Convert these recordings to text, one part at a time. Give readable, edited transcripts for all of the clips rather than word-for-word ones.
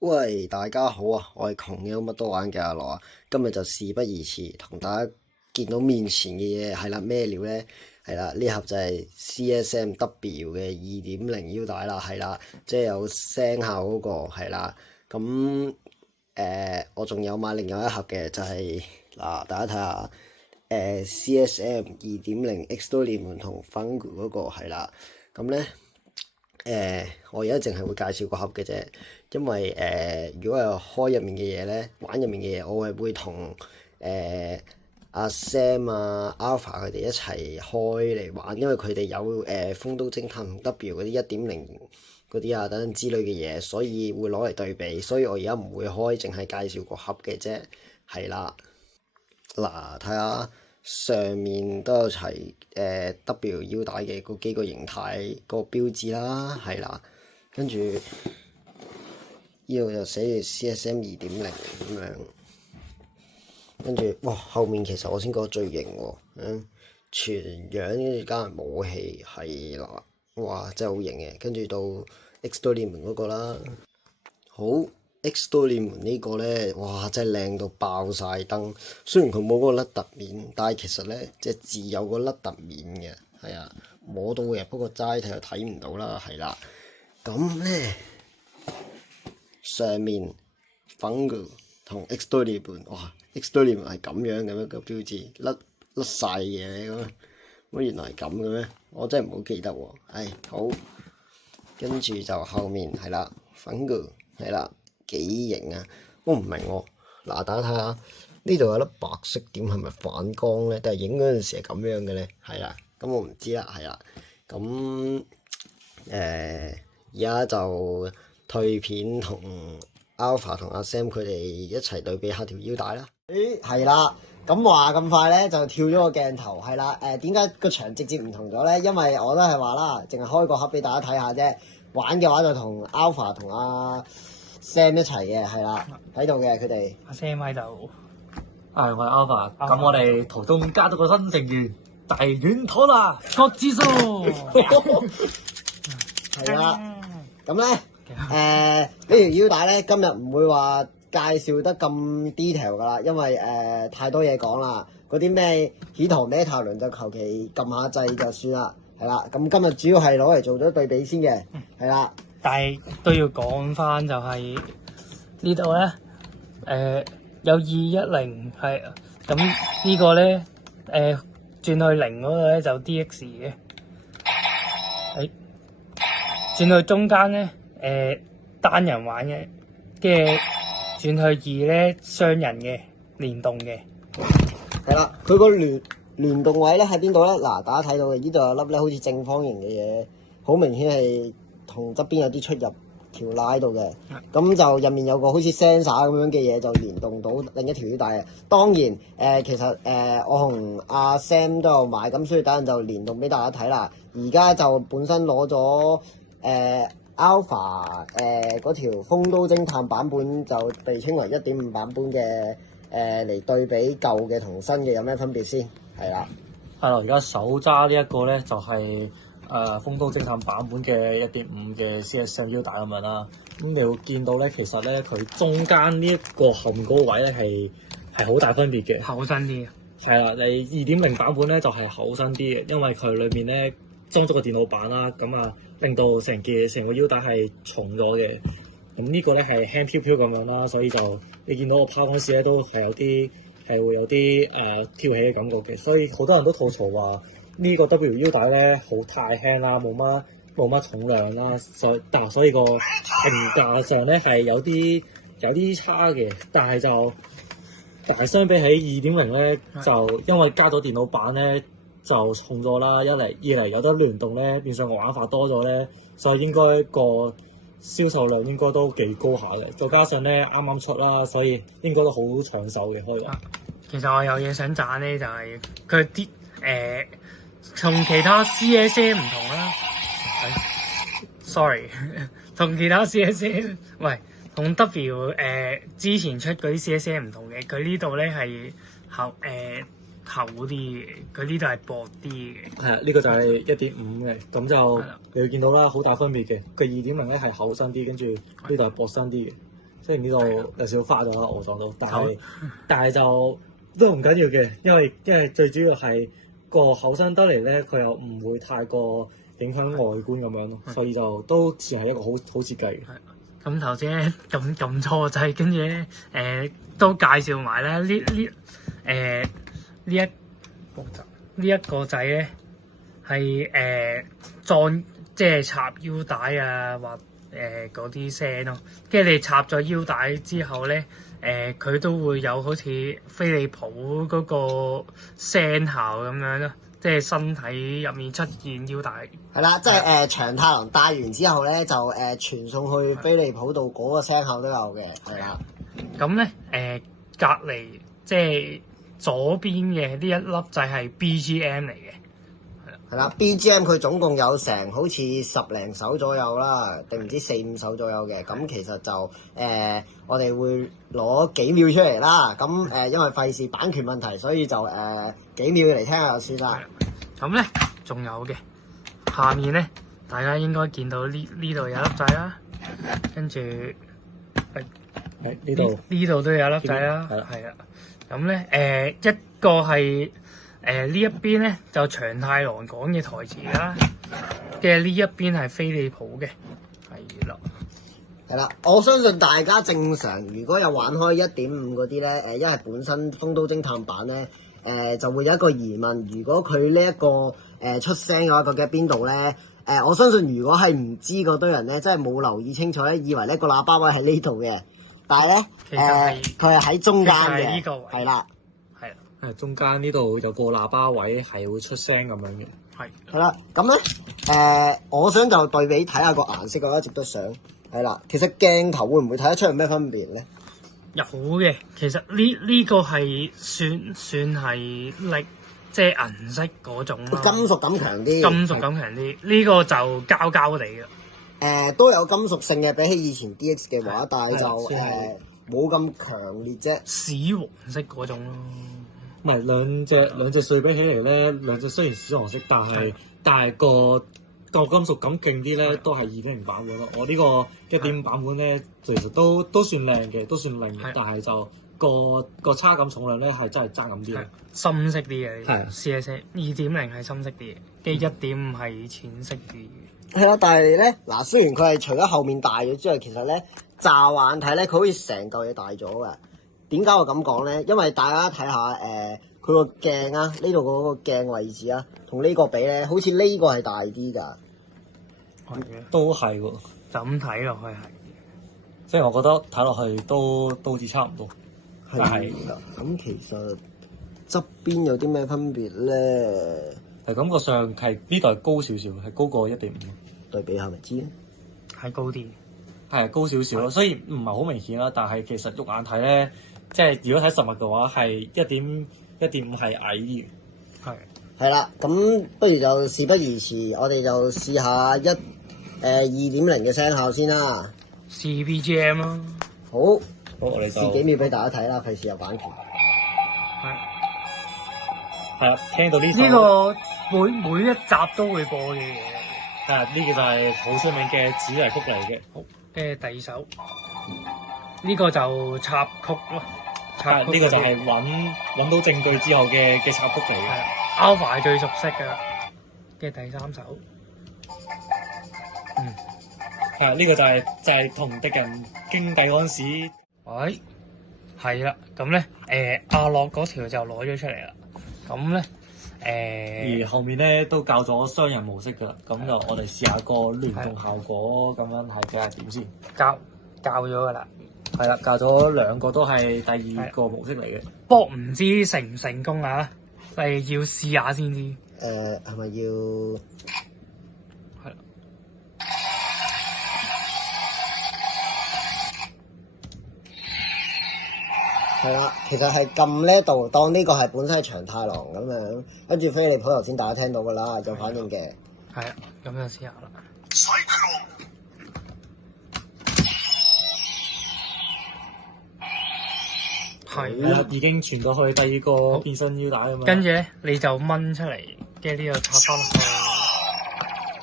喂，大家好啊！我係窮嘅乜都玩嘅阿樂啊，今日就事不宜遲，同大家見到面前嘅嘢係啦，咩料呢？係啦，呢盒就係 CSMW 嘅2.0腰帶啦，係啦，即係有聲效嗰個係啦。咁我仲有買另外一盒嘅，就係嗱，大家睇下CSM 2.0 Extreme 同 Fungo 嗰個係啦。咁呢。我而家淨係會介紹個盒嘅啫，因為如果係開入面嘅嘢咧，玩入面嘅嘢，我係會同阿 Sam 啊、Alpha 佢哋一齊開嚟玩，因為佢哋有風刀偵探同 W 嗰啲1.0嗰啲啊等等之類嘅嘢，所以會攞嚟對比，所以我而家唔會開，淨係介紹個盒嘅啫，係啦。嗱，睇下。上面都有齊W 腰帶嘅嗰幾個形態個標誌啦，係啦，跟住呢度就寫住 CSM 2.0咁樣，跟住哇後面其實我先覺得最型喎，全樣跟住加埋武器係啦，哇真係好型嘅，跟住到 Extreme 嗰個啦，好。Extreme 呢個呢，哇！真係靚到爆晒燈。雖然佢冇嗰個甩凸面，但係其實呢隻字有個甩凸面嘅，係啊，摸到嘅。不過齋睇就睇唔到啦，係啦。咁呢，上面 Fungo 同 Extreme， 哇 ！Extreme 係咁樣嘅咩個標誌？甩晒嘢咁，乜原來係咁嘅咩？我真係唔好記得喎。唉，好，跟住就後面係啦 Fungo 係啦。幾型啊！我唔明喎，嗱，大家睇下呢度有粒白色點，係咪反光咧？但係影嗰陣時係咁樣嘅咧，係啦，咁我唔知啦，係啦，咁而家就退片同 Alpha 同阿 Sam 佢哋一齊對比下條腰帶啦。係啦，咁話咁快咧就跳咗個鏡頭，係啦，點解個場直接唔同咗咧？因為我都係話啦，淨係開個盒俾大家睇下啫，玩嘅話就同 Alpha 同阿Sam 一齊嘅，係啦，喺度嘅佢哋。阿 Sam 喺度。我係 Alpha。咁我哋途中加咗個新成員，大丸拖啦，郭子數。係啦，咁咧呢條腰帶咧，今日唔會話介紹得咁 detail 噶啦，因為太多嘢講啦。嗰啲咩起堂咩頭輪就求其撳下掣就算啦，係啦。咁今日主要係攞嚟做咗對比先嘅，係啦。但係都要講翻就係呢度咧，有210係，咁呢個咧轉去0嗰度咧就 DX 嘅，轉去中間咧單人玩嘅，跟住轉去2咧雙人嘅聯動嘅，係啦，佢個聯動位咧喺邊度咧？嗱，大家睇到嘅呢度有粒咧好似正方形嘅嘢，好明顯係同側邊有啲出入條拉喺度嘅，咁就入面有個好似 sensor 咁樣嘅嘢，就連動到另一條腰帶嘅。當然其實我同阿 Sam 都有買，咁所以等陣就連動俾大家睇啦。而家就本身攞咗Alpha 嗰條風刀偵探版本，就被稱為1.5版本嘅嚟對比舊嘅同新嘅有咩分別先？係啦。係啦，而家手揸呢一個咧就係風刀偵探版本嘅1.5嘅 CSM 腰帶咁樣啦。咁你會見到咧，其實咧佢中間呢一個後面嗰個位咧係好大分別嘅，厚身啲嘅。係啦，你2.0版本咧就係厚身啲嘅，因為佢裏面咧裝咗個電腦板啦，咁啊令到成個腰帶係重咗嘅。咁呢個咧係輕飄飄咁樣啦，所以就你見到我拋嗰時咧都係會有啲跳起嘅感覺嘅，所以好多人都吐槽話呢個 W 腰帶咧好太輕啦，冇乜重量啦，所以個評價上咧係有啲差嘅，但係相比起2.0咧，就因為加咗電腦板咧就重咗啦，二嚟有得聯動咧，變相個玩法多咗咧，所以應該個銷售量應該都幾高下嘅，再加上咧啱啱出啦，所以應該都好搶手嘅開價。其實我有嘢想讚咧，就係佢啲同其他 CSM 唔同啦。sorry， 同其他 CSM 同 W 之前出嗰啲 CSM 唔同嘅，佢呢度咧係厚啲嘅，佢呢度係薄啲嘅。係啊，呢個就係1.5嘅，咁就你會見到啦，好大分別嘅。佢2.0咧係厚身啲，跟住呢度係薄身啲嘅。雖然呢度有少少花咗啦，我撞到，但係就都唔緊要嘅，因為最主要係個厚身得嚟咧，佢又唔會太過影響外觀咁樣咯，所以就都算係一個好設計嘅。咁頭先咧撳錯掣，跟住咧都介紹埋咧呢一個掣咧係裝即係插腰帶啊或嗰啲聲咯，跟住你插咗腰帶之後咧佢都會有好似飛利浦嗰個聲效咁樣咯。即係身體入面出現腰帶，係啦，即係長太郎戴完之後咧，就傳送去飛利浦度嗰個聲效都有嘅，係啦。咁咧隔離即係左邊嘅呢一粒掣係 BGM 嚟嘅，係啦 BGM 佢總共有成好似10零首左右啦，定唔知4、5首左右嘅。咁其實就我哋會攞幾秒出嚟啦。咁因為費事版權問題，所以就幾秒嚟聽下就算啦。咁咧仲有嘅，下面咧大家應該見到呢度有粒掣啦，跟住呢度都有粒掣啦，係啦。咁咧一個係呢一邊咧就長太郎講嘅台詞啦，嘅呢一邊係飛利浦嘅，係啦。係啦，我相信大家正常如果有玩開1.5嗰啲咧，因為本身風都偵探版咧，就會有一個疑問，如果佢呢一個出聲嘅話，究竟喺邊度咧？我相信如果係唔知嗰堆人咧，真係冇留意清楚咧，以為呢個喇叭位喺呢度嘅，但係咧佢係喺中間嘅，係啦，係中間呢度有個喇叭位係會出聲咁樣嘅，係啦，咁咧我想就對比睇下個顏色，我一直都想。係啦，其實鏡頭會唔會睇得出有咩分別咧？有嘅，其實呢個係算係即係銀色嗰種咯。金屬感強啲。金屬感強啲，呢個就膠膠地嘅。都有金屬性嘅，比起以前 DX 嘅話，但係就冇咁強烈啫。屎黃色嗰種咯。唔係兩隻對比起嚟咧，兩隻雖然屎黃色，但係個金屬感勁啲咧，都係2.0版本咯。我呢個1.5版本咧，其實都算靚嘅，都算靚嘅，但係就個差感重量咧係真係爭咁啲嘅。深色啲嘅，係 CSM 2.0係深色啲嘅，跟住1.5係淺色啲嘅。係啦，但係咧嗱，雖然佢係除咗後面大咗之外，其實咧乍眼睇咧，佢好似成嚿嘢大咗㗎。點解我咁講咧？因為大家睇下佢個鏡啊，呢度嗰個鏡位置啊，同呢個比咧，好似呢個係大啲㗎。係嘅，都係喎。就咁睇落去係，即係我覺得睇落去都好似差唔多。係啦，咁其實側邊有啲咩分別咧？係感覺上係呢度係高少少，係高過1.5。對比下咪知咧。係高啲。係高少少咯，雖然唔係好明顯啦，但係其實肉眼睇咧，即係如果睇實物嘅話，係1.5係矮啲。係啦，咁不如就事不宜遲，我哋就試下2.0嘅聲效先啦。試 BGM 咯。好，我哋就試幾秒俾大家睇啦，費事有版權。係啊，聽到呢呢個每一集都會播嘅嘢。係啊，呢個就係好出名嘅主題曲嚟嘅。好，跟住第二首，呢個就插曲咯。呢個就係揾到證據之後嘅插曲嚟嘅。Alpha 係最熟悉㗎，跟住第三首，呢個就係同敵人傾偈嗰陣時。喂，係啦，咁咧阿樂嗰條就攞咗出嚟啦，咁咧而後面咧都教咗雙人模式㗎啦，咁就我哋試下個聯動效果咁樣係睇下點先。教咗㗎啦。係啦，教咗2個都係第二個模式嚟嘅。不過唔知成唔成功啊？係要試下先知。係咪要？係啦。係啦，其實係撳呢度，當呢個係本身係長太郎咁樣，跟住飛利浦頭先大家聽到㗎啦，有反應嘅。係啊，咁就試下啦。係啦，已經傳到去第二個變身腰帶啊嘛。跟住咧，你就掹出嚟，跟住呢度插翻落去。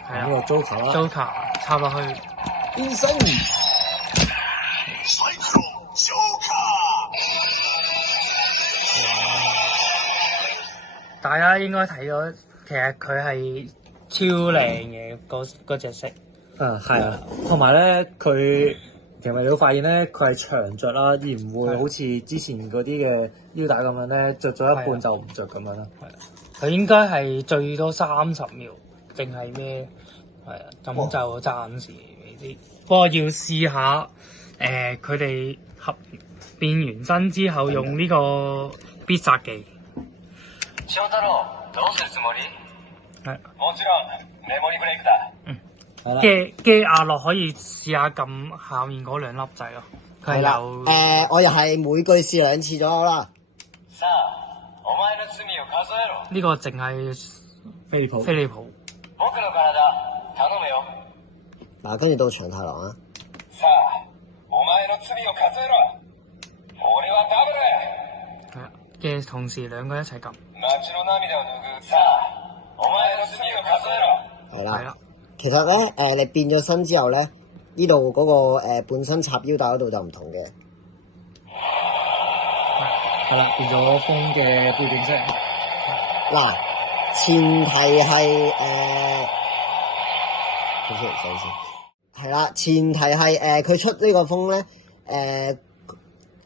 係啊，呢個 Joker 啦。Joker 插落去。變身。大家應該睇咗，其實佢係超靚嘅嗰隻色。係啊，同埋咧佢其實你會發現咧，佢係長着啦，而唔會好似之前嗰啲嘅腰帶咁樣咧，着咗一半就唔着咁樣啦。係啊，佢應該係最多30秒，定係咩？係啊，咁就暫時未知。不過要試下佢哋變完身之後用呢個必殺技。翔太郎、どうするつもり？係。もちろん、メモリブレイクだ。係啦，嘅壓落可以試下撳下面嗰兩粒掣咯。佢係係啦，有我又係每句試2次左右啦。さあ、お前の罪を数えろ。呢個淨係飛利浦。飛利浦。僕の体、頼むよ。嗱，跟住到長太郎啊。さあ、お前の罪を數えろ。俺はダブル。係啊，嘅同時兩個一齊撳。街の涙を拭う。さあ、お前の罪を數えろ。係啦。係啦。其實咧，你變咗身之後咧，呢度嗰個本身插腰帶嗰度就唔同嘅。係啦，變咗風嘅背景聲。嗱，前提係等先。係啦，前提係佢出呢個風咧，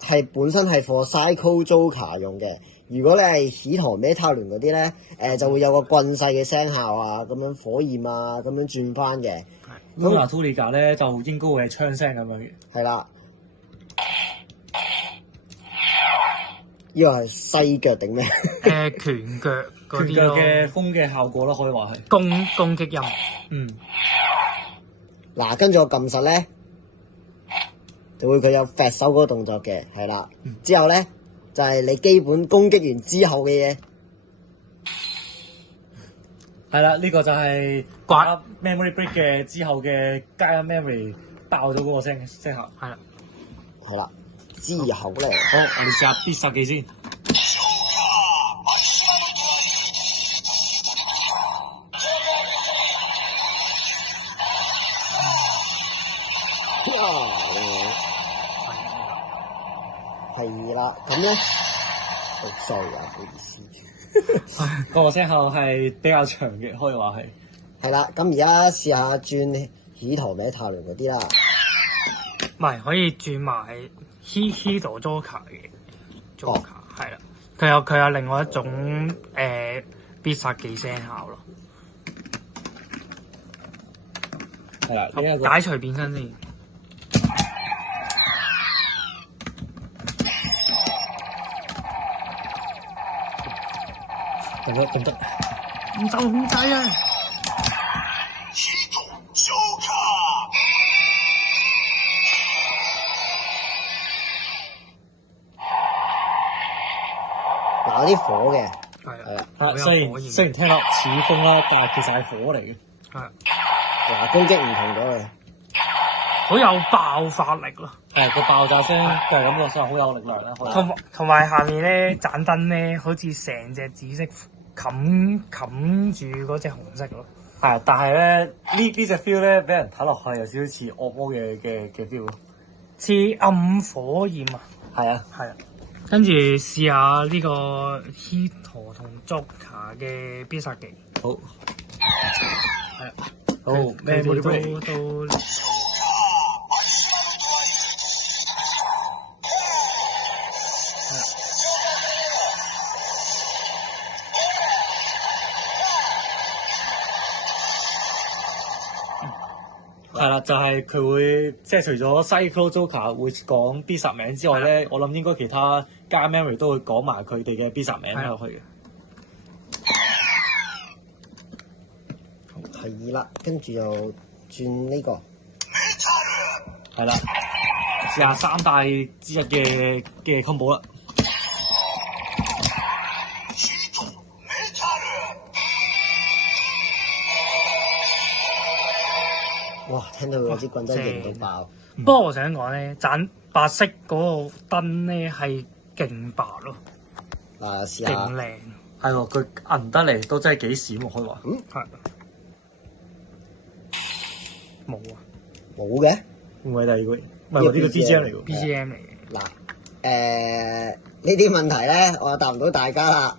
係本身係 for Psycho Joker 用嘅。如果你係喜陀咩塔聯嗰啲咧，就會有個棍勢嘅聲效啊，咁樣火焰啊，咁樣轉翻嘅。Luna Tuliga 咧就應該會係槍聲咁樣嘅。係啦，呢個係西腳定咩？拳腳嗰拳腳啲咯，嘅風嘅效果啦，可以話係。攻擊音。嗯。嗱，跟住我撳實咧，就會佢有甩手嗰個動作嘅，係啦。之後咧就係你基本攻擊完之後嘅嘢。係啦，呢個就係刮 memory break 嘅之後嘅加 memory 爆咗嗰個聲效。係啦。係啦，之後咧，好，我哋試下必殺技先。係啦，咁咧，sorry 啊，唔好意思。嗰個聲效係比較長嘅，可以話係。係啦，咁而家試下轉喜陀咩塔聯嗰啲啦。唔係可以轉埋 Hito Joker 嘅 Joker 係啦，佢有另外一種必殺技聲效咯。係啦，呢一個解除變身先。咁得。唔就唔制啊！嗱，有啲火嘅，係啊，係雖然聽落似風啦，但係其實係火嚟嘅。係嗱，攻擊唔同咗嘅。好有爆發力咯。個爆炸聲就係感覺上好有力量啦。可以同埋下面咧盞燈咧，好似成隻紫色冚住嗰隻紅色咯。係，但係咧呢隻 feel 咧，俾人睇落去有少少似惡魔嘅 feel 咯。似暗火焰啊！係啊，係啊，跟住試下呢個 Hito 同 Joker 嘅必殺技。好，係啊，好佢哋都係啦，就係佢會即係除咗 Psycho Joker 會講必殺名之外咧，我諗應該其他加 memory 都會講埋佢哋嘅必殺名落去嘅。係啦，跟住又轉呢個。係啦，試下3大之一嘅 combo 啦。哇！聽到佢嗰支棍真係型到爆。不過我想講咧，盞白色嗰個燈咧係勁白咯，嗱，試下。勁靚。係喎，佢銀得嚟都真係幾閃喎，可以話。係。冇啊冇嘅。會唔會第二個？唔係喎，呢個 BGM 嚟喎。 ，BGM 嚟嘅。嗱，呢啲問題咧，我就答唔到大家啦。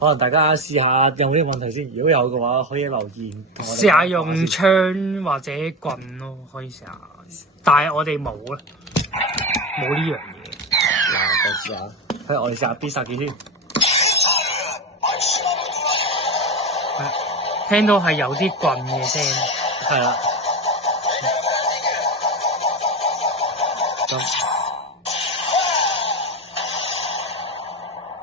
可能大家試下有呢個問題先，如果有嘅話，可以留言同我哋試下用槍或者棍咯，可以試下。但係我哋冇啦，冇呢樣嘢。嗱，我試下，睇我哋試下必殺技先。聽到係有啲棍嘅聲，係啦。咁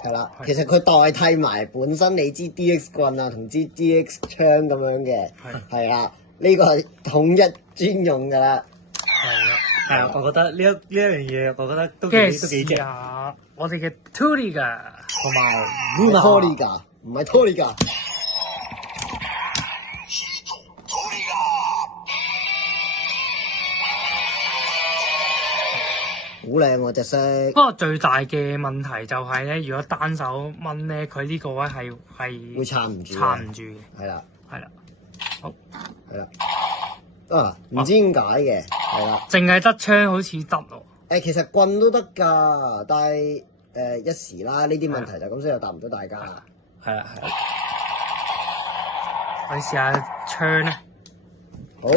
係啦，其實佢代替埋本身你支 DX 棍啊同支 DX 槍咁樣嘅，係啦，呢個係統一專用㗎啦。係啊，我覺得呢一樣嘢，我覺得都跟住試幾正。下我哋嘅 Turiga 同埋唔係 Toriga，唔係 Toriga。好靚喎隻色，不過最大嘅問題就係咧，如果單手掹咧，佢呢個位係會撐唔住，撐唔住嘅，係啦，係啦，好，係啦，啊唔知點解嘅，係啦，淨係得槍好似得喎。其實棍都得㗎，但係一時啦，呢啲問題就咁，所以就答唔到大家啦。係啊，我哋試下槍咧，好。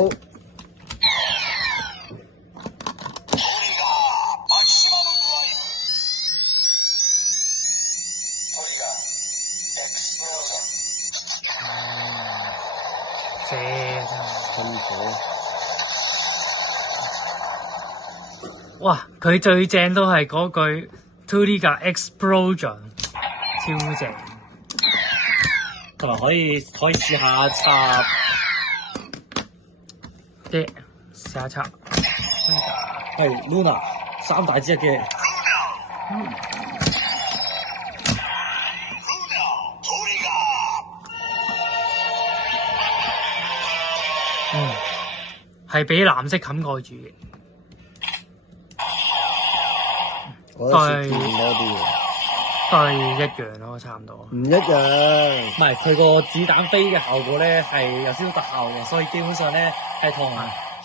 射辛苦。哇！佢最正都係嗰句 Turiga Explosion， 超正。同埋可以試下插嘅試下插，係 Luna 3大支嘅。係俾藍色冚蓋住嘅，我覺得雪片多啲嘅，都係一樣咯，差唔多。唔一樣。唔係佢個子彈飛嘅效果咧係有少少特效嘅，所以基本上咧係同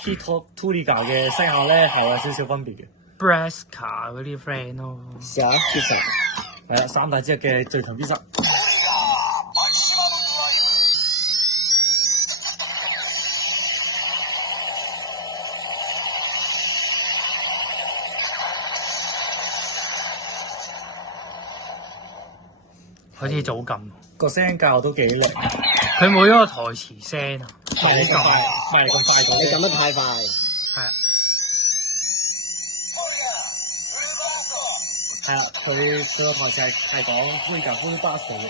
Hito Turiga 嘅聲效咧係有少少分別嘅。Braska 嗰啲 friend 咯，試下必殺，係啦，3大支嘅最強必殺。好似早咁。個聲教都幾靚，佢冇咗個台詞聲啊，唔係你咁快，唔係你咁快講你撳得太快。係啊，係啊，佢個台詞係講 Turiga Full Blast 嘅。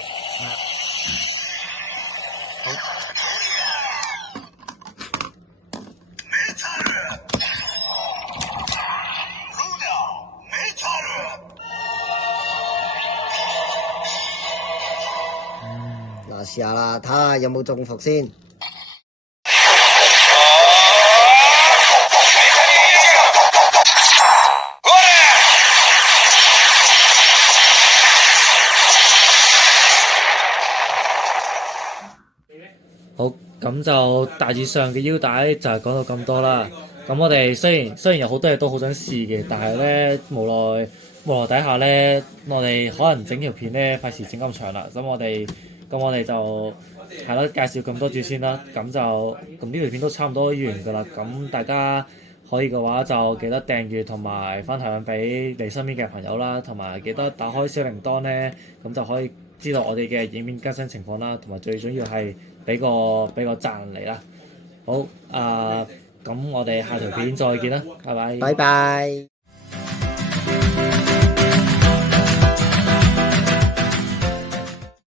嗱，試下啦，睇下有冇中伏先。好，咁就大致上嘅腰帶就係講到咁多啦。咁我哋雖然有好多嘢都好想試嘅，但係咧無奈底下咧，我哋可能整條片咧費事整咁長啦。咁我哋就係咯，介紹咁多住先啦。咁呢條片都差唔多完㗎啦。咁大家可以嘅話就記得訂閱同埋分享俾你身邊嘅朋友啦，同埋記得打開小鈴鐺咧，咁就可以知道我哋嘅影片更新情況啦。同埋最主要係俾個讚嚟啦。好咁我哋下條片再見啦，拜拜。拜拜。